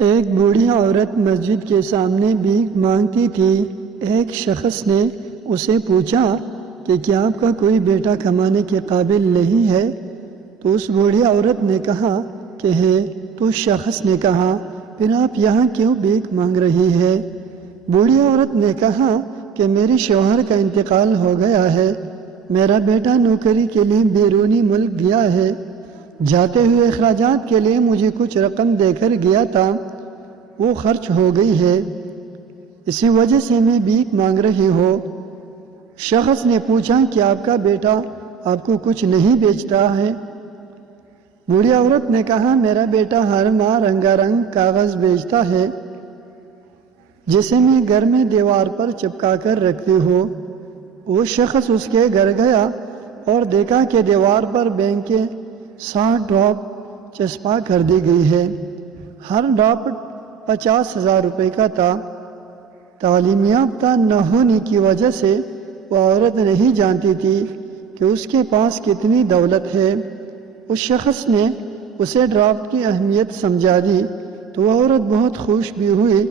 ایک بوڑھی عورت مسجد کے سامنے بھیک مانگتی تھی۔ ایک شخص نے اسے پوچھا کہ کیا آپ کا کوئی بیٹا کمانے کے قابل نہیں ہے؟ تو اس بوڑھی عورت نے کہا کہ ہے۔ تو اس شخص نے کہا پھر آپ یہاں کیوں بھیک مانگ رہی ہے؟ بوڑھی عورت نے کہا کہ میرے شوہر کا انتقال ہو گیا ہے، میرا بیٹا نوکری کے لیے بیرونی ملک گیا ہے، جاتے ہوئے اخراجات کے لیے مجھے کچھ رقم دے کر گیا تھا، وہ خرچ ہو گئی ہے، اسی وجہ سے میں بھیک مانگ رہی ہوں۔ شخص نے پوچھا کہ آپ کا بیٹا آپ کو کچھ نہیں بیچتا ہے؟ بوڑھی عورت نے کہا میرا بیٹا ہر ماہ رنگا رنگ کاغذ بیچتا ہے جسے میں گھر میں دیوار پر چپکا کر رکھتی ہوں۔ وہ شخص اس کے گھر گیا اور دیکھا کہ دیوار پر بینک کے 60 ڈراپ چسپاں کر دی گئی ہے، ہر ڈراپ 50,000 روپے کا تھا۔ تعلیم یافتہ نہ ہونے کی وجہ سے وہ عورت نہیں جانتی تھی کہ اس کے پاس کتنی دولت ہے۔ اس شخص نے اسے ڈرافٹ کی اہمیت سمجھا دی تو وہ عورت بہت خوش بھی ہوئی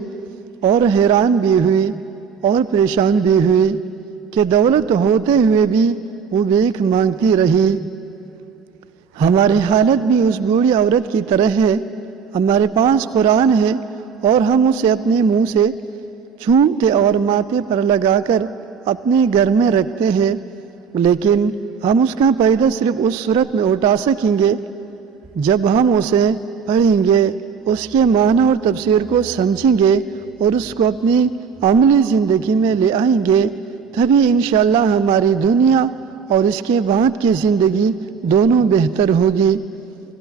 اور حیران بھی ہوئی اور پریشان بھی ہوئی کہ دولت ہوتے ہوئے بھی وہ بھیک مانگتی رہی۔ ہماری حالت بھی اس بوڑھی عورت کی طرح ہے۔ ہمارے پاس قرآن ہے اور ہم اسے اپنے منہ سے چومتے اور ماتھے پر لگا کر اپنے گھر میں رکھتے ہیں، لیکن ہم اس کا فائدہ صرف اس صورت میں اٹھا سکیں گے جب ہم اسے پڑھیں گے، اس کے معنی اور تفسیر کو سمجھیں گے اور اس کو اپنی عملی زندگی میں لے آئیں گے، تبھی انشاءاللہ ہماری دنیا اور اس کے بعد کی زندگی دونوں بہتر ہوگی۔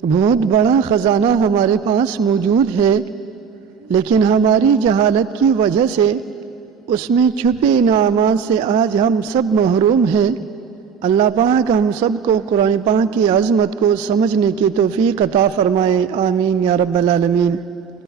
بہت بڑا خزانہ ہمارے پاس موجود ہے، لیکن ہماری جہالت کی وجہ سے اس میں چھپے انعامات سے آج ہم سب محروم ہیں۔ اللہ پاک ہم سب کو قرآن پاک کی عظمت کو سمجھنے کی توفیق عطا فرمائے، آمین یا رب العالمین۔